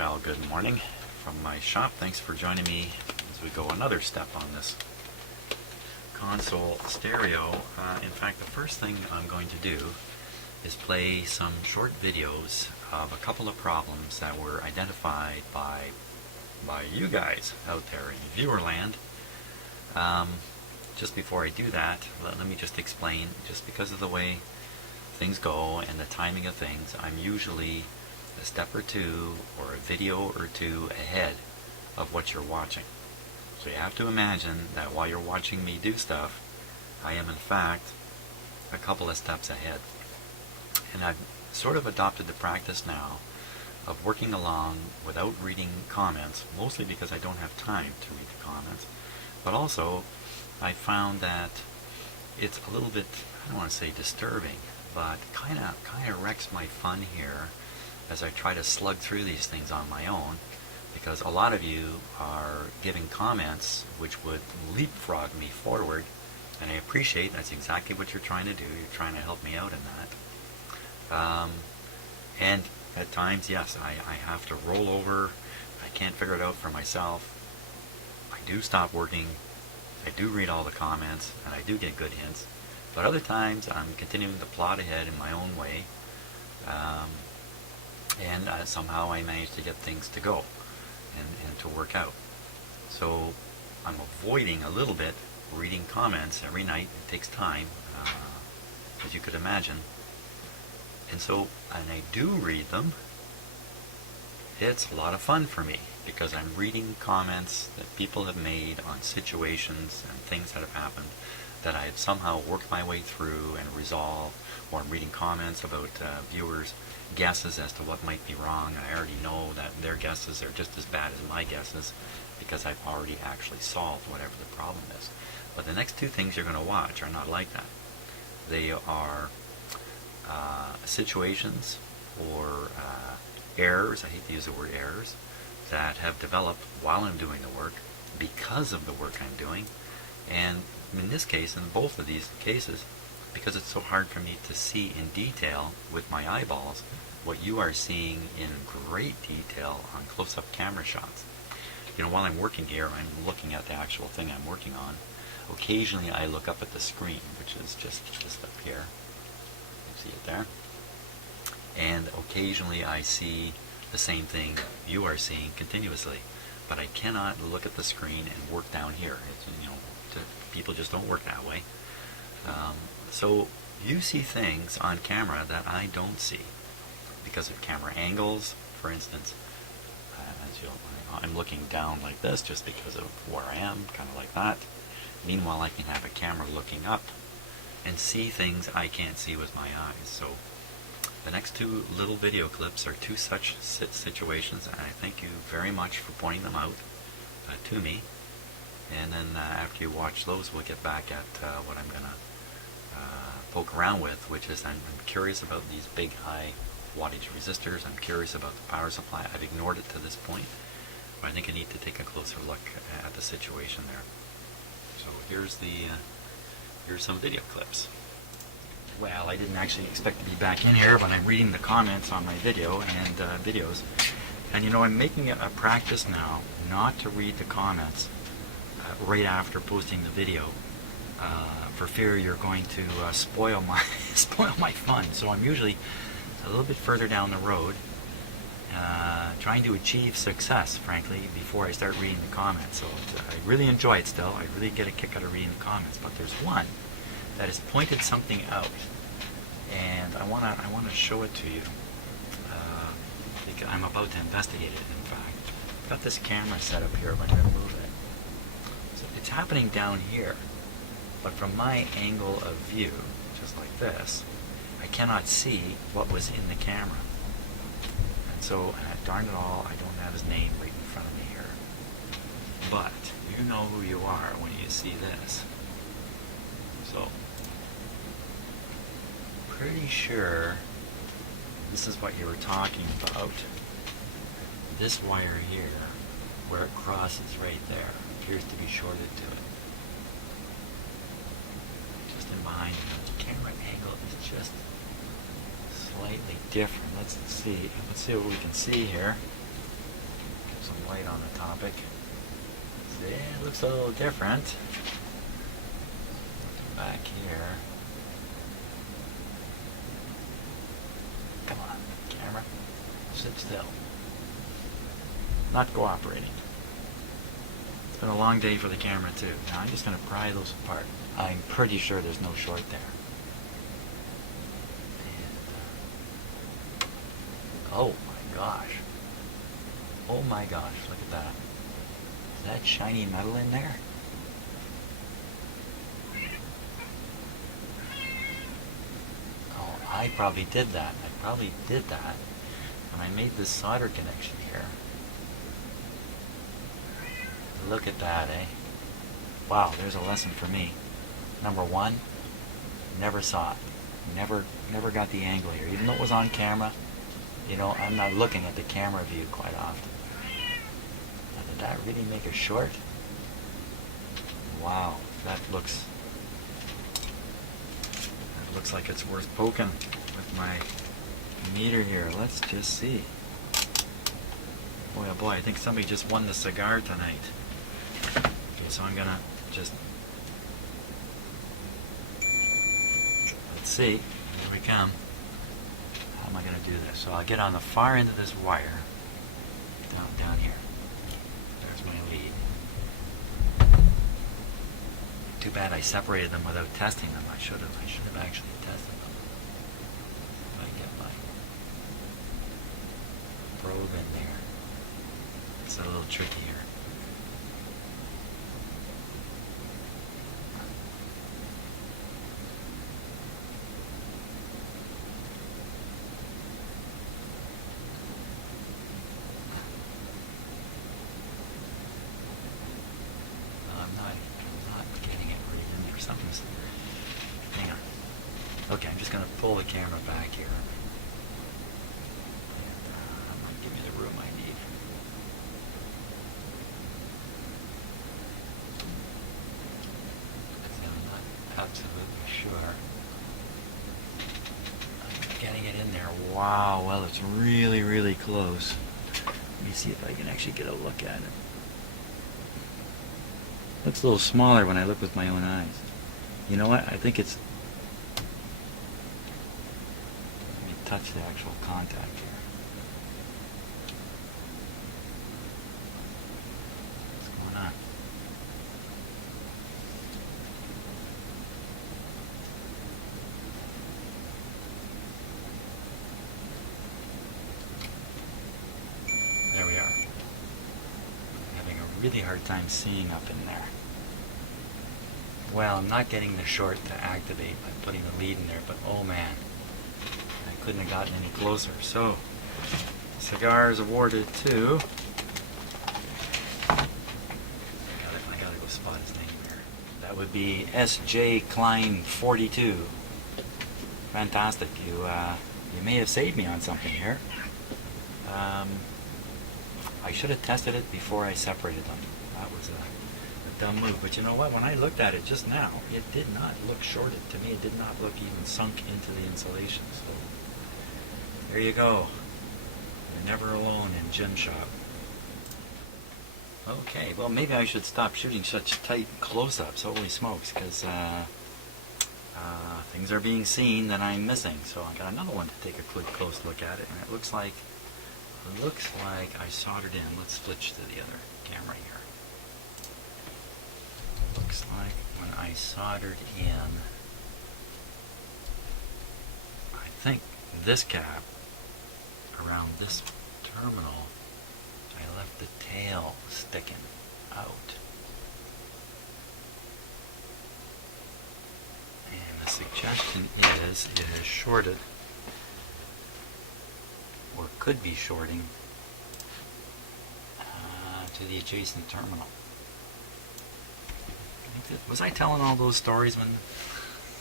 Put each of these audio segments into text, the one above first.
Well, good morning from my shop. Thanks for joining me as we go another step on this console stereo. In fact, the first thing I'm going to do is play some short videos of a couple of problems that were identified by you guys out there in viewerland. Just before I do that, let me just explain, just because of the way things go and the timing of things, I'm usually a step or two or a video or two ahead of what you're watching. So you have to imagine that while you're watching me do stuff, I am in fact a couple of steps ahead. And I've sort of adopted the practice now of working along without reading comments, mostly because I don't have time to read the comments, but also I found that it's a little bit, I don't want to say disturbing, but kind of wrecks my fun here as I try to slug through these things on my own, because a lot of you are giving comments which would leapfrog me forward, and I appreciate that's exactly what you're trying to do. You're trying to help me out in that. And at times, yes, I have to roll over. I can't figure it out for myself. I do stop working. I do read all the comments, and I do get good hints. But other times, I'm continuing to plod ahead in my own way. And somehow I manage to get things to go and to work out. So I'm avoiding a little bit reading comments every night. It takes time, as you could imagine. And I do read them. It's a lot of fun for me because I'm reading comments that people have made on situations and things that have happened that I have somehow worked my way through and resolved, or I'm reading comments about viewers' guesses as to what might be wrong, and I already know that their guesses are just as bad as my guesses because I've already actually solved whatever the problem is. But the next two things you're going to watch are not like that. They are situations or errors, I hate to use the word errors, that have developed while I'm doing the work because of the work I'm doing. And in this case, in both of these cases, because it's so hard for me to see in detail with my eyeballs what you are seeing in great detail on close-up camera shots. You know, while I'm working here, I'm looking at the actual thing I'm working on. Occasionally I look up at the screen, which is just up here. You see it there? And occasionally I see the same thing you are seeing continuously. But I cannot look at the screen and work down here. People just don't work that way. So you see things on camera that I don't see because of camera angles. For instance, I'm looking down like this just because of where I am, kind of like that. Meanwhile, I can have a camera looking up and see things I can't see with my eyes. So the next two little video clips are two such situations, and I thank you very much for pointing them out to me. And then after you watch those, we'll get back at what I'm going to poke around with, which is I'm curious about these big high wattage resistors. I'm curious about the power supply. I've ignored it to this point, but I think I need to take a closer look at the situation there. So here's some video clips. Well, I didn't actually expect to be back in here, but I'm reading the comments on my video and videos. And you know, I'm making it a practice now not to read the comments right after posting the video, for fear you're going to spoil my fun. So I'm usually a little bit further down the road, trying to achieve success, frankly, before I start reading the comments. So I really enjoy it still. I really get a kick out of reading the comments. But there's one that has pointed something out, and I wanna show it to you. Because I'm about to investigate it. In fact, I've got this camera set up here, but I'm gonna move it. So it's happening down here, but from my angle of view, just like this, I cannot see what was in the camera. And so, darn it all, I don't have his name right in front of me here. But you know who you are when you see this. So, pretty sure this is what you were talking about. This wire here, where it crosses right there, appears to be shorted to it. Just in behind it, the camera angle is just slightly different. Let's see what we can see here. some light on the topic. See, it looks a little different. Back here. Come on, camera. Sit still. Not cooperating. It's been a long day for the camera too. Now I'm just going to pry those apart. I'm pretty sure there's no short there. And, oh my gosh. Oh my gosh, look at that. Is that shiny metal in there? Oh, I probably did that. I probably did that when I made this solder connection here. Look at that, eh? Wow, there's a lesson for me. Number one, never saw it. Never got the angle here. Even though it was on camera, you know, I'm not looking at the camera view quite often. Now, did that really make a short? Wow, that looks like it's worth poking with my meter here. Let's just see. Boy, oh boy, I think somebody just won the cigar tonight. Okay, so I'm gonna just, let's see, here we come. How am I gonna do this? So I'll get on the far end of this wire, down here. There's my lead. Too bad I separated them without testing them. I should have actually tested them. If I get my probe in there. It's a little tricky here. I'm not getting it right in there. Something's. Hang on. Okay, I'm just going to pull the camera back here. And give me the room I need. I'm not absolutely sure. I'm getting it in there. Wow, well, it's really, really close. Let me see if I can actually get a look at it. Looks a little smaller when I look with my own eyes. You know what? I think it's... Let me touch the actual contact here. What's going on? There we are. I'm having a really hard time seeing up in there. Well, I'm not getting the short to activate by putting the lead in there, but oh man, I couldn't have gotten any closer. So, cigar is awarded to... I gotta go spot his name here. That would be S.J. Klein 42. Fantastic. You may have saved me on something here. I should have tested it before I separated them. That was a dumb move. But you know what? When I looked at it just now, it did not look shorted. To me, it did not look even sunk into the insulation. So there you go. You're never alone in gym shop. Okay, well maybe I should stop shooting such tight close-ups. Holy smokes, because things are being seen that I'm missing. So I got another one to take a quick close look at it, and it looks like I soldered in. Let's switch to the other camera here. Looks like when I soldered in, I think this cap around this terminal, I left the tail sticking out. And the suggestion is it is shorted, or could be shorting, to the adjacent terminal. Was I telling all those stories when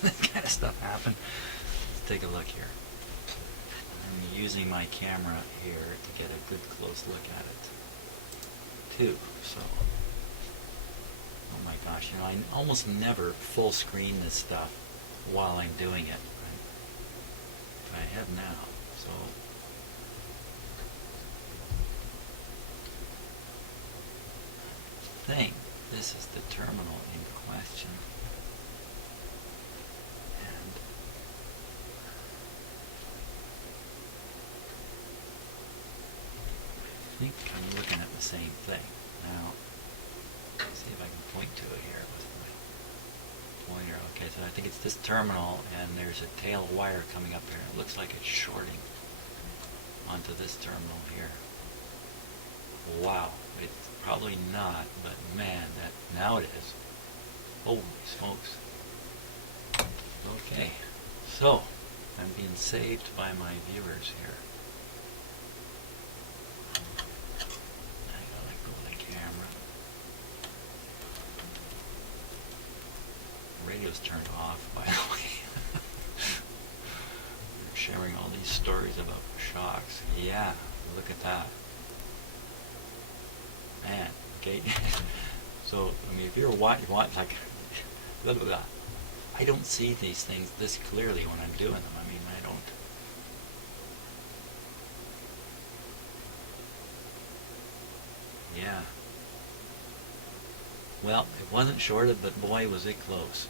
this kind of stuff happened? Let's take a look here. I'm using my camera here to get a good close look at it too. So, oh my gosh, you know, I almost never full screen this stuff while I'm doing it. Right? But I have now. So thing. This is the terminal in question. And I think I'm looking at the same thing. Now, let's see if I can point to it here with my pointer. Okay, so I think it's this terminal, and there's a tail of wire coming up here. It looks like it's shorting onto this terminal here. Wow, it's probably not, but man, that now it is. Holy smokes. Okay, so I'm being saved by my viewers here. I gotta let go of the camera. The radio's turned off, by the way. They're sharing all these stories about shocks. Yeah, look at that. Man, okay. So, I mean, if you're watching, like, blah, blah, blah. I don't see these things this clearly when I'm doing them. I mean, I don't. Yeah. Well, it wasn't shorted, but boy, was it close.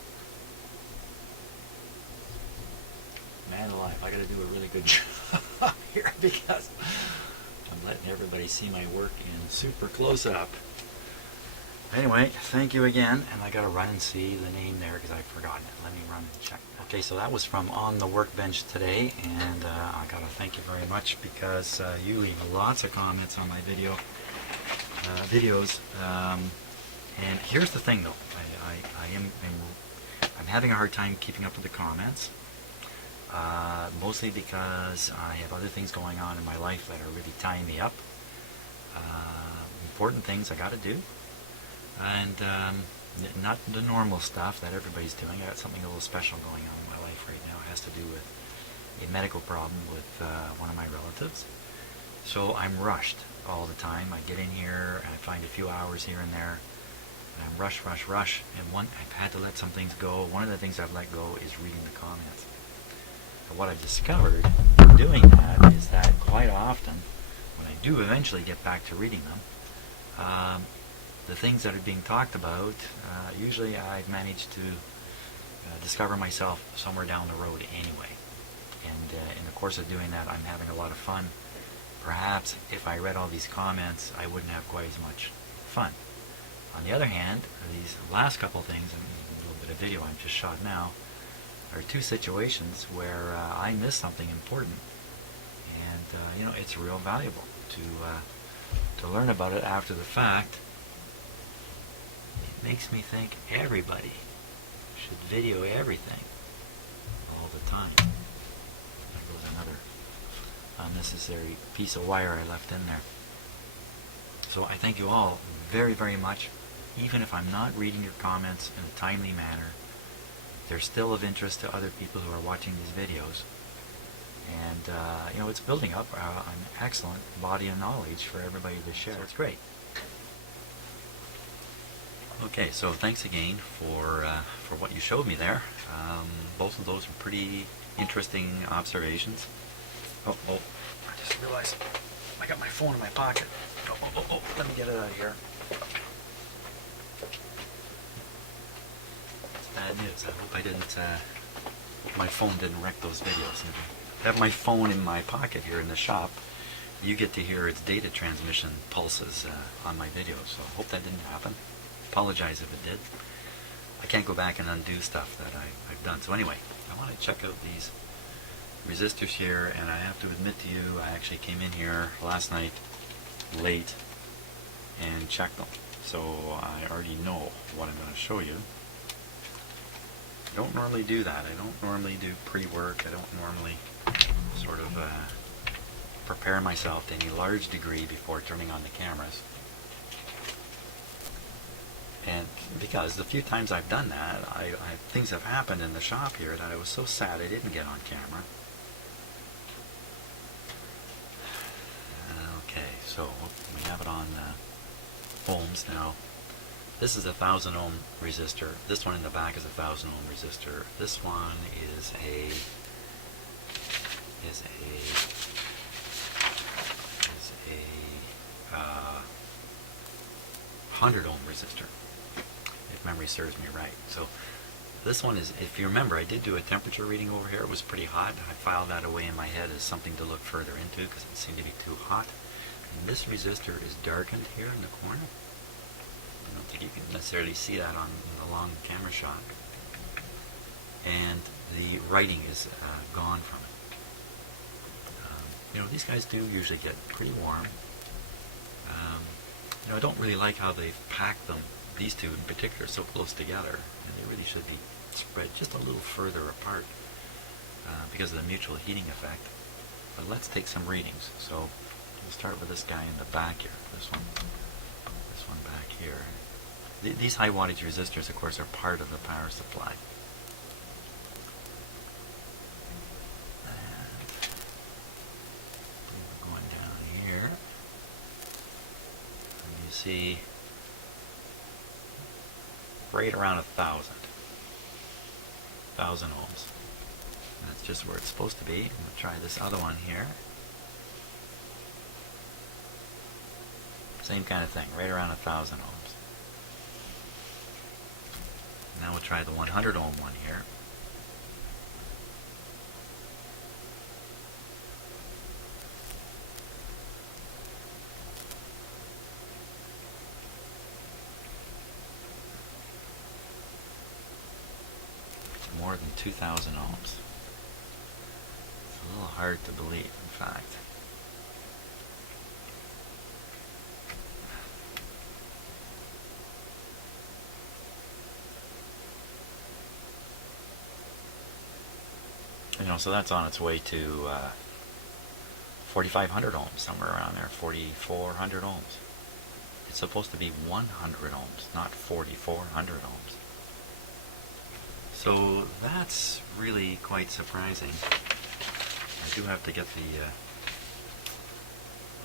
Man alive, I gotta do a really good job here because I'm letting everybody see my work in super close up. Anyway, thank you again, and I gotta run and see the name there because I've forgotten it. Let me run and check. Okay, so that was from On the Workbench today, and I gotta thank you very much because you leave lots of comments on my videos. And here's the thing, though, I'm having a hard time keeping up with the comments. Mostly because I have other things going on in my life that are really tying me up. Important things I got to do, and not the normal stuff that everybody's doing. I got something a little special going on in my life right now. It has to do with a medical problem with one of my relatives. So I'm rushed all the time. I get in here and I find a few hours here and there, and I'm rush. And I've had to let some things go. One of the things I've let go is reading the comments. What I've discovered in doing that is that quite often, when I do eventually get back to reading them, the things that are being talked about, usually I've managed to discover myself somewhere down the road anyway. And in the course of doing that, I'm having a lot of fun. Perhaps if I read all these comments, I wouldn't have quite as much fun. On the other hand, these last couple things, and a little bit of video I've just shot now, are two situations where I missed something important, and it's real valuable to learn about it after the fact. It makes me think everybody should video everything all the time. There goes another unnecessary piece of wire I left in there. So I thank you all very, very much. Even if I'm not reading your comments in a timely manner, they're still of interest to other people who are watching these videos. And, it's building up an excellent body of knowledge for everybody to share. So it's great. Okay, so thanks again for what you showed me there. Both of those were pretty interesting observations. Oh, I just realized I got my phone in my pocket. Oh, let me get it out of here. Bad news. I hope I didn't. My phone didn't wreck those videos. I have my phone in my pocket here in the shop. You get to hear its data transmission pulses on my videos. So I hope that didn't happen. Apologize if it did. I can't go back and undo stuff that I've done. So anyway, I want to check out these resistors here, and I have to admit to you, I actually came in here last night late and checked them. So I already know what I'm going to show you. I don't normally do that. I don't normally do pre-work. I don't normally sort of prepare myself to any large degree before turning on the cameras. And because the few times I've done that, things have happened in the shop here that I was so sad I didn't get on camera. Okay, so we have it on ohms now. This is a 1,000 ohm resistor. This one in the back is a 1,000 ohm resistor. This one is a 100 100 ohm resistor, if memory serves me right. So this one is, if you remember, I did do a temperature reading over here. It was pretty hot. I filed that away in my head as something to look further into because it seemed to be too hot. And this resistor is darkened here in the corner. I don't think you can necessarily see that on the long camera shot. And the writing is gone from it. These guys do usually get pretty warm. I don't really like how they've packed them, these two in particular, so close together. And they really should be spread just a little further apart because of the mutual heating effect. But let's take some readings. So we'll start with this guy in the back here. This one back here. These high wattage resistors, of course, are part of the power supply. Going down here, and you see right around 1,000 ohms. That's just where it's supposed to be. We'll try this other one here. Same kind of thing, right around 1,000 ohms. Now we'll try the 100 ohm one here. More than 2,000 ohms. It's a little hard to believe, in fact. So that's on its way to 4,500 ohms, somewhere around there, 4,400 ohms. It's supposed to be 100 ohms, not 4,400 ohms. So that's really quite surprising. I do have to get the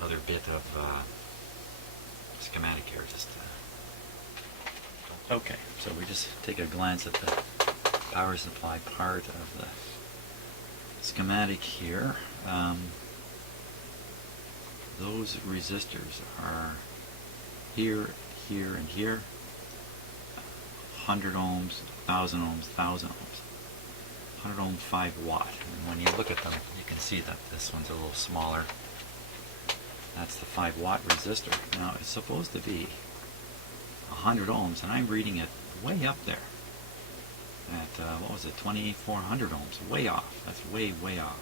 other bit of schematic here. Okay, so we just take a glance at the power supply part of the schematic here. Those resistors are here, here, and here. 100 ohms, 1,000 ohms, 1,000 ohms. 100 ohm, 5 watt. And when you look at them, you can see that this one's a little smaller. That's the 5 watt resistor. Now it's supposed to be 100 ohms, and I'm reading it way up there. At, what was it, 2,400 ohms, way off. That's way, way off.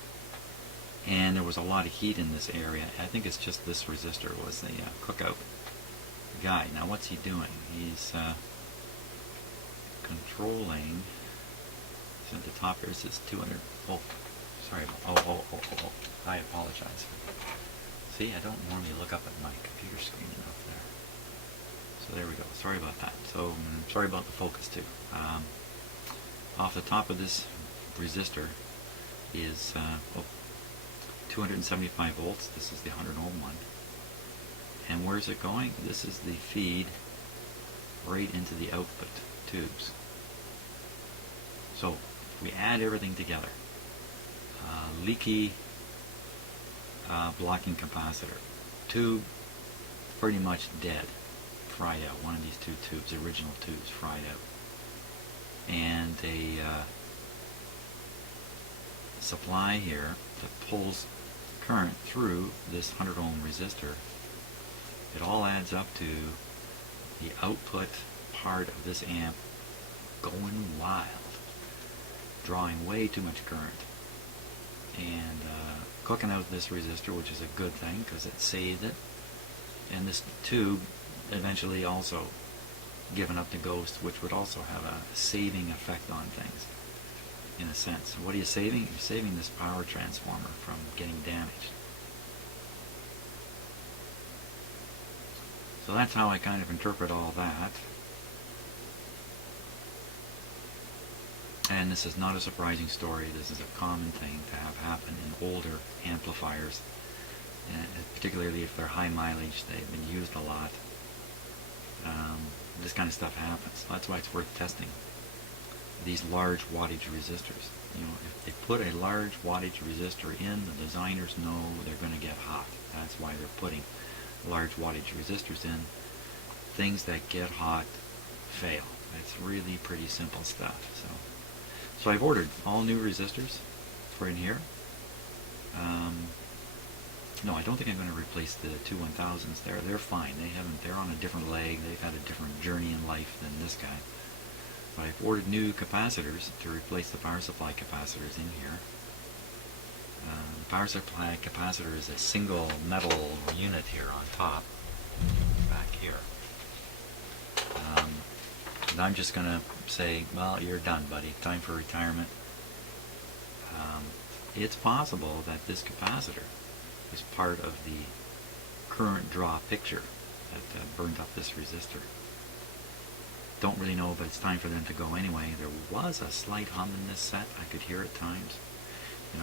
And there was a lot of heat in this area. I think it's just this resistor was the cookout guy. Now what's he doing? He's controlling, so at the top here it says 200, oh, sorry, oh, I apologize. See, I don't normally look up at my computer screen enough there. So there we go, sorry about that. So, sorry about the focus too. Off the top of this resistor is 275 volts. This is the 100 ohm one. And where's it going? This is the feed right into the output tubes. So we add everything together. Leaky blocking capacitor. Tube pretty much dead. Fried out. One of these two tubes, original tubes, fried out. And a supply here that pulls current through this 100 ohm resistor. It all adds up to the output part of this amp going wild, drawing way too much current, and cooking out this resistor, which is a good thing because it saved it, and this tube eventually also given up to ghost, which would also have a saving effect on things in a sense. What are you saving? You're saving this power transformer from getting damaged. So that's how I kind of interpret all that. And this is not a surprising story. This is a common thing to have happen in older amplifiers, particularly if they're high mileage, they've been used a lot. This kind of stuff happens. That's why it's worth testing these large wattage resistors. If they put a large wattage resistor in, the designers know they're going to get hot. That's why they're putting large wattage resistors in. things that get hot fail. It's really pretty simple stuff. So I've ordered all new resistors for in here. No, I don't think I'm going to replace the two 1000s. They're fine. They're on a different leg. They've had a different journey in life than this guy. But I've ordered new capacitors to replace the power supply capacitors in here. The power supply capacitor is a single metal unit here on top, back here. And I'm just going to say, well, you're done, buddy. Time for retirement. It's possible that this capacitor is part of the current draw picture that burned up this resistor. Don't really know, but it's time for them to go anyway. There was a slight hum in this set. I could hear at times.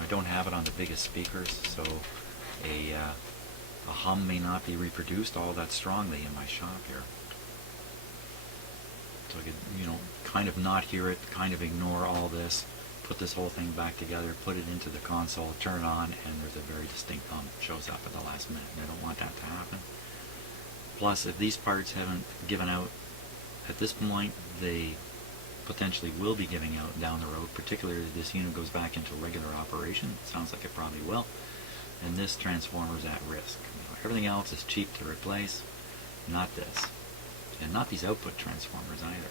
I don't have it on the biggest speakers, so a hum may not be reproduced all that strongly in my shop here. So I could, kind of not hear it, kind of ignore all this, put this whole thing back together, put it into the console, turn it on, and there's a very distinct hum that shows up at the last minute. I don't want that to happen. Plus, if these parts haven't given out at this point, they potentially will be giving out down the road, particularly if this unit goes back into regular operation. It sounds like it probably will. And this transformer is at risk. Everything else is cheap to replace, not this. And not these output transformers either.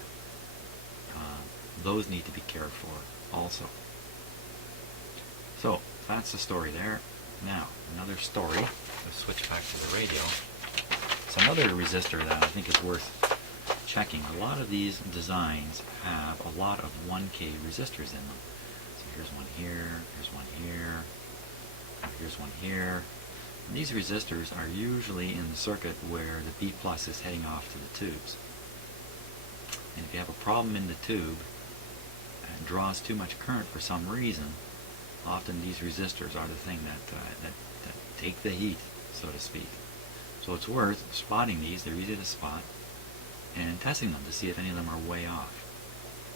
Those need to be cared for also. So, that's the story there. Now, another story. Let's switch back to the radio. It's another resistor that I think is worth checking. A lot of these designs have a lot of 1K resistors in them. So here's one here, here's one here, here's one here. And these resistors are usually in the circuit where the B plus is heading off to the tubes. And if you have a problem in the tube and draws too much current for some reason, often these resistors are the thing that take the heat, so to speak. So it's worth spotting these. They're easy to spot, and testing them to see if any of them are way off.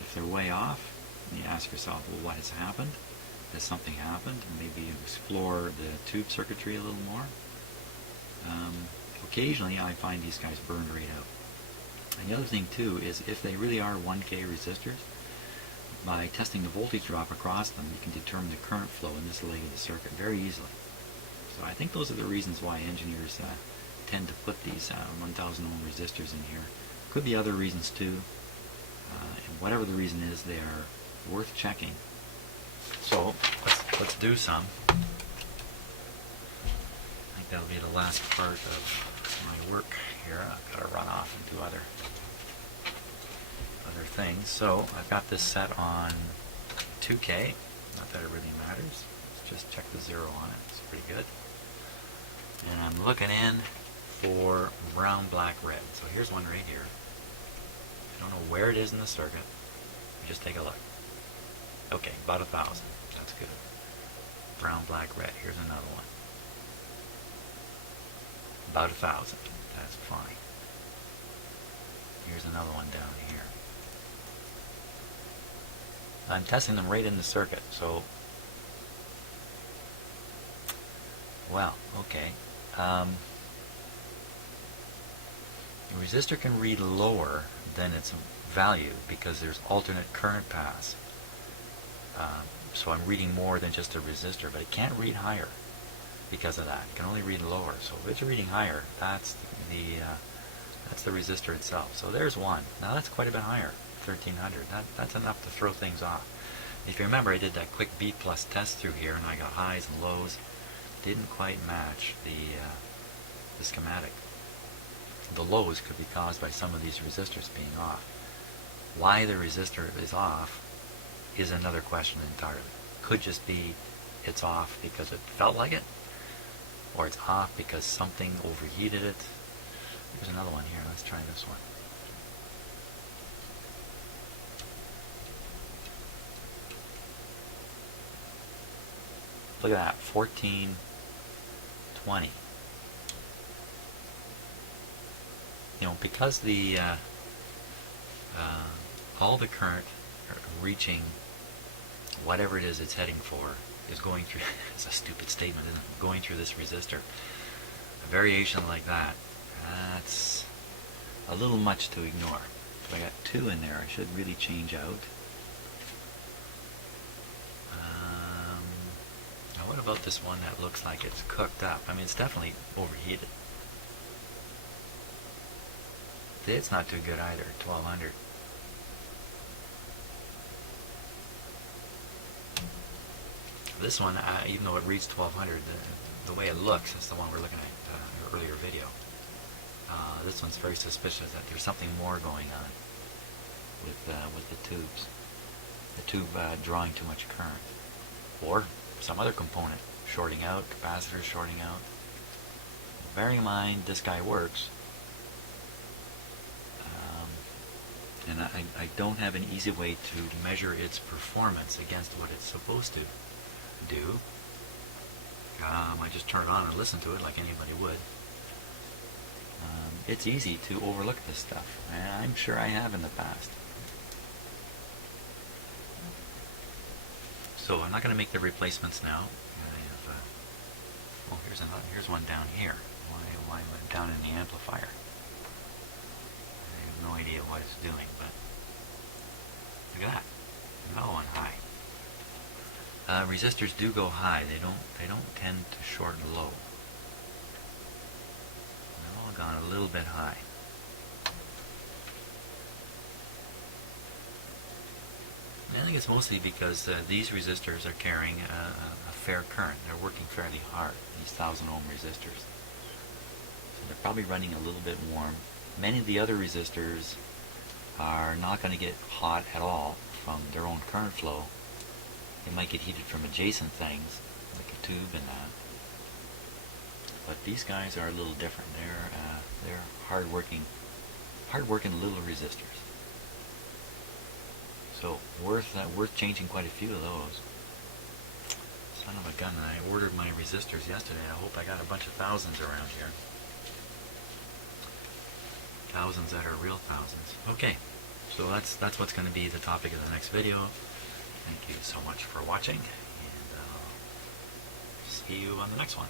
If they're way off, you ask yourself, well, what has happened? Has something happened? Maybe you explore the tube circuitry a little more. Occasionally I find these guys burned right out. And the other thing too is if they really are 1K resistors, by testing the voltage drop across them, you can determine the current flow in this leg of the circuit very easily. So I think those are the reasons why engineers tend to put these 1000 ohm resistors in here. Could be other reasons too. And whatever the reason is, they are worth checking. So let's do some. I think that'll be the last part of my work here. I've got to run off and do other things. So I've got this set on 2K. Not that it really matters. Let's just check the 0 on it. It's pretty good. And I'm looking in for brown, black, red. So here's one right here. I don't know where it is in the circuit. Just take a look. Okay, about 1000. That's good. Brown, black, red. Here's another one. About 1000. That's fine. Here's another one down here. I'm testing them right in the circuit, so well, okay. The resistor can read lower than its value because there's alternate current paths. So I'm reading more than just a resistor, but it can't read higher because of that. It can only read lower. So if it's reading higher, that's the resistor itself. So there's one. Now that's quite a bit higher, 1300. That's enough to throw things off. If you remember, I did that quick B plus test through here, and I got highs and lows. Didn't quite match the schematic. The lows could be caused by some of these resistors being off. Why the resistor is off is another question entirely. Could just be it's off because it felt like it, or it's off because something overheated it. There's another one here. Let's try this one. Look at that, 1420. Because the all the current reaching whatever it is it's heading for is going through, it's a stupid statement, isn't it? Going through this resistor. A variation like that, a little much to ignore. So I got 2 in there. I should really change out. Now what about this one that looks like it's cooked up? I mean, it's definitely overheated. It's not too good either, 1200. This one, even though it reads 1200, the way it looks is the one we're looking at in the earlier video. This one's very suspicious that there's something more going on with the tubes. The tube drawing too much current, or some other component shorting out, capacitors shorting out. Bearing in mind this guy works, and I don't have an easy way to measure its performance against what it's supposed to do. I just turn it on and listen to it like anybody would. It's easy to overlook this stuff. I'm sure I have in the past. So I'm not going to make the replacements now. Oh, here's one down here. Why down in the amplifier? I have no idea what it's doing, but look at that. Another one high. Resistors do go high. They don't tend to short low. They've all gone a little bit high. And I think it's mostly because these resistors are carrying a fair current. They're working fairly hard, these 1000 ohm resistors. So they're probably running a little bit warm. Many of the other resistors are not going to get hot at all from their own current flow. They might get heated from adjacent things, like a tube and that. But these guys are a little different. They're hard-working little resistors. So worth changing quite a few of those. Son of a gun! I ordered my resistors yesterday. I hope I got a bunch of thousands around here. Thousands that are real thousands. Okay, so that's what's going to be the topic of the next video. Thank you so much for watching, and see you on the next one.